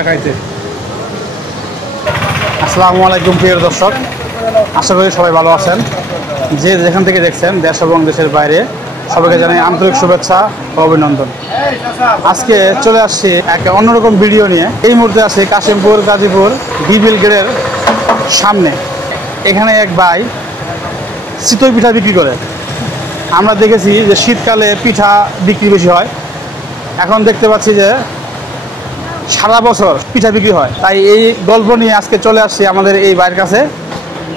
পিঠা খাইতে। আসসালামু আলাইকুম প্রিয় দর্শক, আশা করি সবাই ভালো আছেন। যে যেখান থেকে দেখছেন দেশ এবং দেশের বাইরে, সবাইকে জানাই আন্তরিক শুভেচ্ছা ও অভিনন্দন। আজকে চলে আসছি এক অন্যরকম ভিডিও নিয়ে। এই মুহূর্তে আছি কাশিমপুর গাজীপুর বিবিল গেটের সামনে। এখানে এক ভাই চিতই পিঠা বিক্রি করে। আমরা দেখেছি যে শীতকালে পিঠা বিক্রি বেশি হয়, এখন দেখতে পাচ্ছি যে সারা বছর পিঠা বিক্রি হয়। তাই এই গল্প নিয়ে আজকে চলে আসছি আমাদের এই ভাইয়ের কাছে।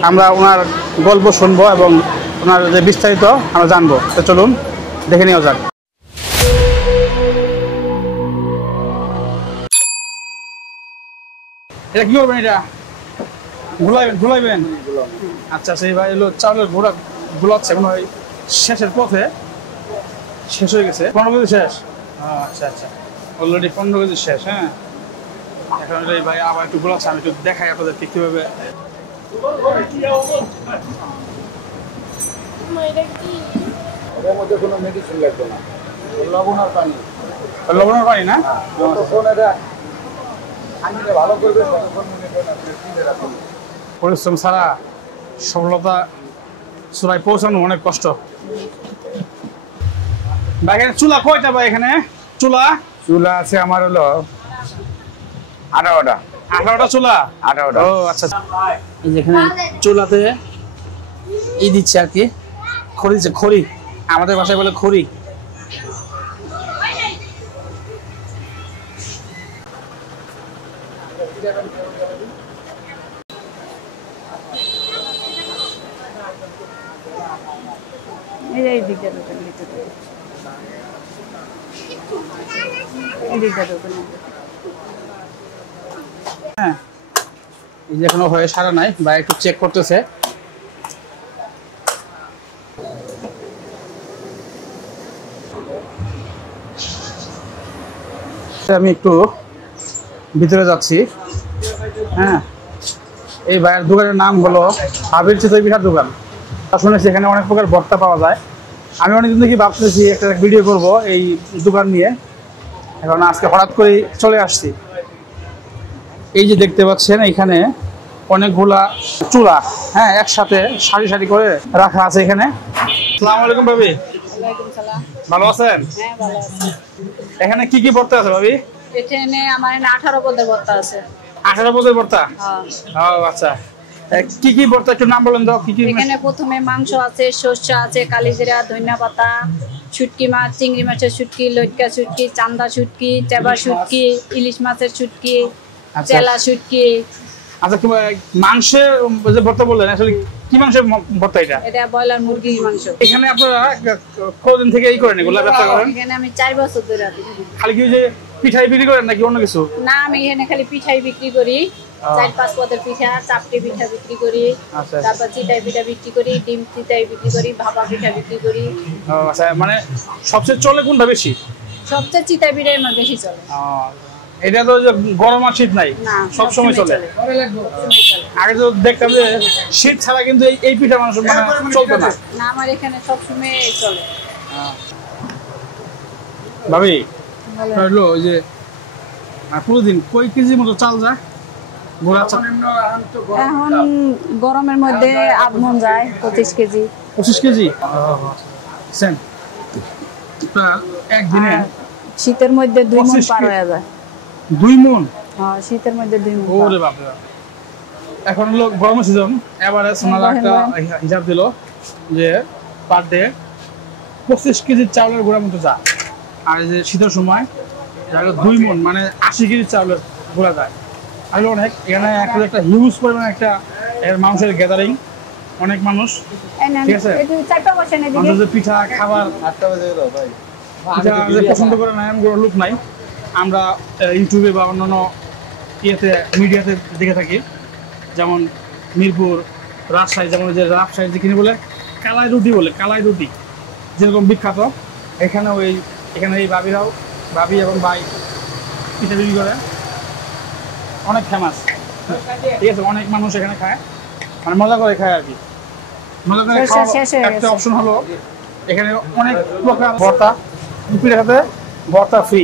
আমরা ওনার গল্প শুনবো এবং ওনার যে বিস্তারিত আমরা জানবো। তো চলুন দেখে নেওয়া যাক। এটা কি করবেন? এটা ঘুলাইবেন। আচ্ছা, সেই ভাই এলো চাউলের ঘুলাচ্ছে, এখন ওই শেষের পথে শেষ হয়ে গেছে। 15 কেজি শেষ। আচ্ছা আচ্ছা, অলরেডি 15 কেজি শেষ। হ্যাঁ, এখন এই ভাই আবার একটু ঘুলাচ্ছে, আমি একটু দেখাই আপনাদেরকে কিভাবে। এর মধ্যে কোনো মেডিসিন লাগবে না, লবণ আর পানি না? তখন এটা আঙিলে ভালো করবে, ততক্ষণ মনে করেন আপনি ফ্রিজে রাখুন। পরিশ্রম ছাড়া সফলতা চূড়ায় পৌঁছানো অনেক কষ্ট। ভাই এখানে চুলা কয়টা? ভাই এখানে চুলা আছে আমার হলো 18টা। 18টা চুলা? 18টা। ও আচ্ছা। এই যে এখানে চুলাতে দিচ্ছে আর কি, খড়ি দিচ্ছে। খড়ি আমাদের ভাষায় বলে খড়ি। হ্যাঁ, এই যে এখনো হয়ে সারা নাই, বা একটু চেক করতেছে। আমি একটু ভিতরে যাচ্ছি। হ্যাঁ, এই ভাইয়ের দোকানের নাম হলো হাবির চিতই পিঠার দোকান। শুনেছি এখানে অনেক প্রকার ভর্তা পাওয়া যায়। আমি অনেকদিন থেকে ভাবতেছি একটা ভিডিও করব এই দোকান নিয়ে, এখন আজকে হঠাৎ করে চলে আসছি। এই যে দেখতে পাচ্ছেন এখানে অনেকগুলা চুলা, হ্যাঁ, একসাথে সারি সারি করে রাখা আছে এখানে। আসসালামু আলাইকুম ভাবি। ভালো আছেন? হ্যাঁ, ভালো আছি। এখানে কি কি ভর্তা আছে ভাবি? এখানে আমার 18 পদের ভর্তা আছে। 18 পদের ভর্তা? হ্যাঁ। ও আচ্ছা, কি কি ভর্তা একটু নাম বলেন তো। কি কি? এখানে প্রথমে মাংস আছে, সরষে আছে, কালিজিরা, ধনিয়া পাতা, শুটকি মাছ, চিংড়ি মাছের শুটকি, লটকা শুটকি, চান্দা শুটকি, চেবা শুটকি, ইলিশ মাছের শুটকি, চেলা শুটকি। আচ্ছা, মাংসের যে ভর্তা বললেন, আসলে কি মাংসের ভর্তা এটা? এটা ব্রয়লার মুরগির মাংস। এখানে আপনারা কতদিন থেকে এই করেন, এগুলা ব্যবসা করেন? এখানে আমি 4 বছর ধরে আছি। খালি কি যে পিঠাই বিক্রি করেন নাকি অন্য কিছু? না, আমি এখানে খালি পিঠাই বিক্রি করি। 4-5 পদের পিঠা, চাপটি পিঠা বিক্রি করি, তারপর চিটাই পিঠা বিক্রি করি, ডিম চিটাই বিক্রি করি, ভাপা পিঠা বিক্রি করি। আচ্ছা, মানে সবচেয়ে চলে কোনটা বেশি? সবচেয়ে চিটাই পিঠাই আমার বেশি চলে। এটা তো গরম আর শীত নাই, সব সময় চলে। আগে তো দেখতাম যে শীত ছাড়া কিন্তু এই পিঠা মানুষ মানে চলতো না। না, আমার এখানে সব সময় চলে। ভাবি হলো ওই যে প্রতিদিন কয় কেজি মতো চাল যায়? এখন গরমের মধ্যে আধমন যায় 25 কেজি। 25 কেজি একদিনে? শীতের মধ্যে 2 মণ পার হয়ে যায়। 2 মণ? হ্যাঁ, শীতের মধ্যে 2 মণ। ওরে বাপ রে। এখন হলো গরমের সিজন, এভারেজ ওনারা একটা হিসাব দিল যে পার ডে 25 কেজি চাউলের গুঁড়া মতো যায়। আর যে শীতের সময় 2 মণ মানে 80 কেজি চাউলের গুঁড়া যায়। আসলে অনেক, এখানে একটা হিউজ পরিমাণ একটা মানুষের গ্যাদারিং, অনেক মানুষ। ঠিক আছে, মানুষের পিঠা খাবার পছন্দ করে না এমন কোনো লোক নাই। আমরা ইউটিউবে বা অন্যান্য মিডিয়াতে দেখে থাকি, যেমন মিরপুর, রাজশাহী, যেমন যে রাজশাহী যেখানে বলে কালাই রুটি, বলে কালাই রুটি যেরকম বিখ্যাত, এখানে এই ভাবি এবং ভাই পিঠা বিক্রি করে, অনেক ফেমাস। ঠিক আছে, অনেক মানুষ এখানে খায়, মানে মজা করে খায় আর কি। মজা করে একটা অপশন হলো এখানে অনেক প্রকার ভর্তা, পিঠার সাথে ভর্তা ফ্রি।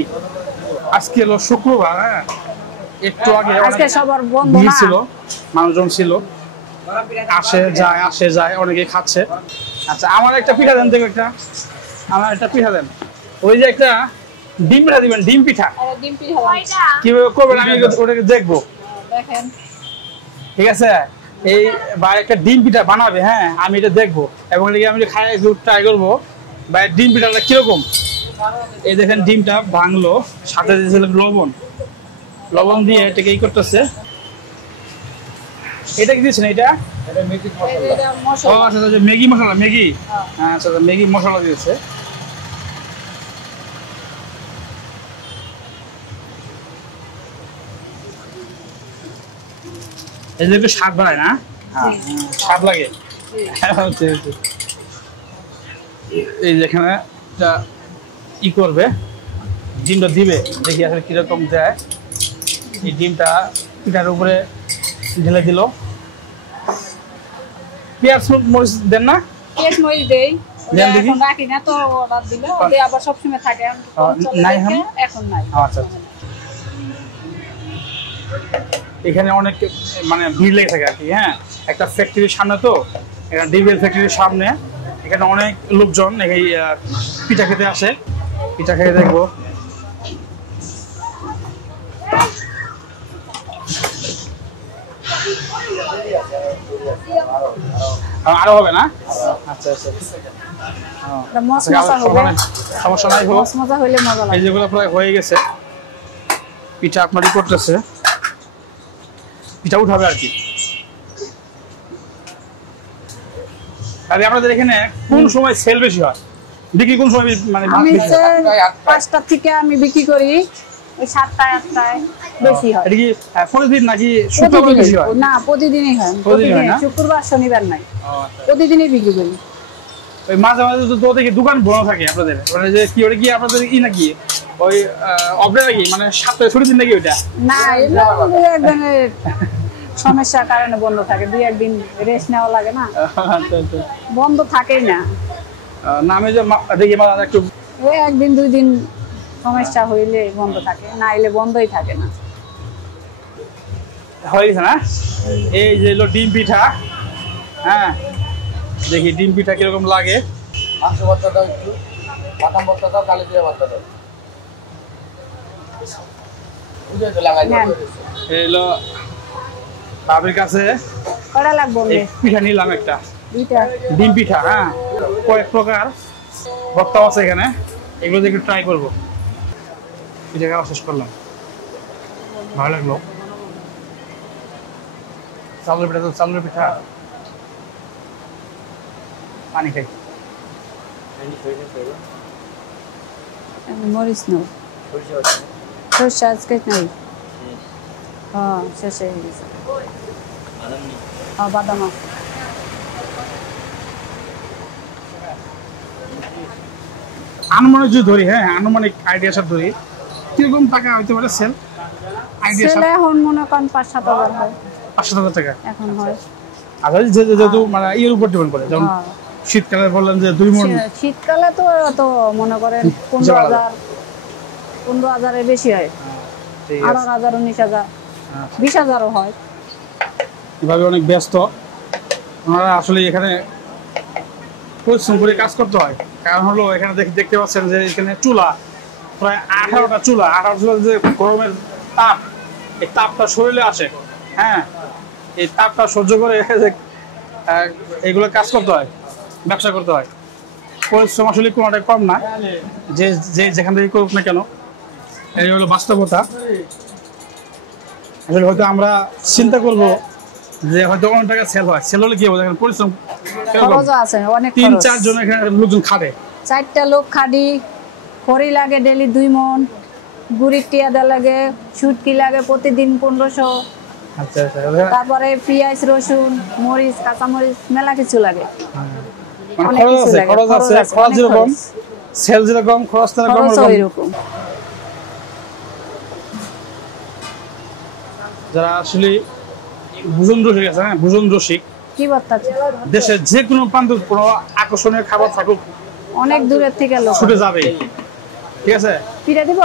আজকে হলো শুক্রবার, হ্যাঁ, একটু আগে আজকে অনেক সবার বন্ধ ভিড় না ছিল, মানুষজন ছিল, আসে যায় অনেকে খাচ্ছে। আচ্ছা আমার একটা পিঠা দেন দেখো, আমার একটা পিঠা দেন, ওই যে একটা ডিম পিঠা দিবেন, ডিম পিঠা ডিম পিঠা কিভাবে করবেন আমি ওটাকে দেখবো, দেখেন। ঠিক আছে? এই বা একটা ডিম পিঠা বানাবে, হ্যাঁ আমি এটা দেখবো এবং এটাকে আমি খাই ট্রাই করবো বা ডিম পিঠাটা কিরকম। এই দেখেন ডিমটা ভাঙলো, সাথে দিয়েছিল লবণ দিয়ে এটাকে এই করতেছে। এটা কি দিয়েছেন? এটা এটা মিউজিক এই যে মশলা। এটা ও মশলা। আচ্ছা আচ্ছা, ম্যাগি মশলা, ম্যাগি, হ্যাঁ আচ্ছা ম্যাগি মশলা দিয়েছে। এই যে একটু স্বাদ বাড়ায় না, হ্যাঁ স্বাদ লাগে। হচ্ছে, হচ্ছে। এই যেখানে ই করবে, ডিমটা দিবে, দেখি আসলে কিরকম দেয়। এই ডিমটা পিঠার উপরে ঢেলে দিল। পেঁয়াজ মরিচ দেন না? পেঁয়াজ মরিচ দেই, দেন দেখি। এখন রাখি না তো, অর্ডার দিলে ওটা আবার সবসময় থাকে, এখন কম চলে নাই দেখে এখন? এখন নাই। আচ্ছা, আচ্ছা। এখানে অনেক মানে ভিড় লেগে থাকে আর কি, হ্যাঁ একটা ফ্যাক্টরির সামনে তো, এটা ডিমের ফ্যাক্টরির সামনে, এখানে অনেক লোকজন এই পিঠা খেতে আসে, পিঠা খেয়ে দেখবো। আরো হবে না? আচ্ছা আচ্ছা, এটা মশমশা হবে, সমস্যা নাই হোক। মশমশা হইলে মজা এই লাগে। যেগুলো প্রায় হয়ে গেছে, পিঠা আপনারই করতেছে, পিঠা উঠাবে আর কি। আরে আপনাদের এখানে কোন সময় সেল বেশি হয়, বিক্রি কোন সময় মানে আমি বেশি হয়? 5টা থেকে আমি বিক্রি করি, ওই 7টায় 8টায় বেশি হয়। এটা কি প্রতিদিন নাকি শুক্রবার বেশি হয়? না, প্রতিদিনই হয়, প্রতিদিন হয় না? শুক্রবার শনিবার নাই, প্রতিদিনই বিক্রি করি। ওই মাঝে মাঝে তো দেখি দোকান বন্ধ থাকে আপনাদের, মানে যে কি ওটা কি আপনাদের ই নাকি ওই অফডে নাকি, মানে সপ্তাহে ছুটির দিন নাকি ওইটা? না, এটা একজনের সমস্যার কারণে বন্ধ থাকে, 2-1 দিন রেস্ট নেওয়া লাগে না, আচ্ছা আচ্ছা। বন্ধ থাকেই না। নামে যে দেখি আমার একটু ওই 1-2 দিন সমস্যা হইলে বন্ধ থাকে, না এলে বন্ধই থাকে না। হয়ে গেছে না? এই যে হলো ডিম পিঠা, হ্যাঁ দেখি ডিম পিঠা কিরকম লাগে। মাংস ভর্তা দাও একটু, বাদাম ভর্তা দাও, কালি জিরা ভর্তা দাও। বুঝে তো লাগাই হ্যাঁ। দাও। এই হলো বাবির কাছে কটা লাগবো? এই পিঠা নিলাম একটা, 2টা। ডিম পিঠা, হ্যাঁ কয়েক প্রকার ভর্তা আছে এখানে, এগুলো দিয়ে একটু ট্রাই করবো। পিঠা খাওয়া শেষ করলাম, ভালো লাগলো। চালের পিঠা তো চালের পিঠা, পানি খাই। মরিচ নাও, সরষে আজকে নাই, হ্যাঁ শেষ হয়ে গেছে, হ্যাঁ বাদাম আছে। আনুমানিক যদি ধরি, হ্যাঁ আনুমানিক আইডিয়া সব ধরি, কিরকম টাকা হইতে পারে সেল আইডিয়া? ছেলে এখন মনে করেন 5-7 হাজার হয়, 5,000 টাকা। এখন হয়। আচ্ছা যেহেতু মানে ইয়ের উপর ডিপেন্ড করে, যেমন হ্যাঁ। শীতকালে বললেন যে 2 মণ, শীতকালে তো অত মনে করেন 15,000-15,000-এর বেশি হয়, ঠিক আছে। 18,000, 19,000, 20,000ও হয়। এভাবে অনেক ব্যস্ত ওনারা, আসলে এখানে পরিশ্রম করে কাজ করতে হয়। কারণ হলো এখানে দেখতে পাচ্ছেন যে এখানে চুলা, প্রায় 18টা চুলা, 18 চুলা যে গরমের তাপ, এই তাপটা শরীরে আসে, হ্যাঁ এই তাপটা সহ্য করে যে এগুলো কাজ করতে হয়, ব্যবসা করতে হয়। পরিশ্রম আসলে কোনোটাই কম না, যে যেখান থেকে করুক না কেন। এই হলো বাস্তবতা। আসলে হয়তো আমরা চিন্তা করব যে হয়তো অনেক টাকা সেল হয়, সেল হলে কি হবে, দেখেন পরিশ্রম খরচও আছে, অনেক খরচ। 3-4 জন এখানে লোকজন খাবে, 4টা লোক খাডি, খড়ি লাগে ডেলি 2 মণ, গুড়ির টিয়া দেওয়া লাগে, শুটকি লাগে প্রতিদিন 1500, আচ্ছা আচ্ছা, তারপরে পেঁয়াজ, রসুন, মরিচ, কাঁচামরিচ, মেলা কিছু লাগে, মানে অনেক খরচ কিছু আছে, লাগে, খরচ আছে, খরচ অনেক যেরকম খরচ। সেল যেরকম খরচ তেরকম। খরচও এরকম। যারা আসলে ভোজন রসিক আছে, হ্যাঁ ভোজন রসিক, কি বলতে দেশের যে কোনো প্রান্ত কোনো আকর্ষণীয় খাবার থাকুক অনেক দূরের থেকে লোক ছুটে যাবে, ঠিক আছে। পিঠা দিব।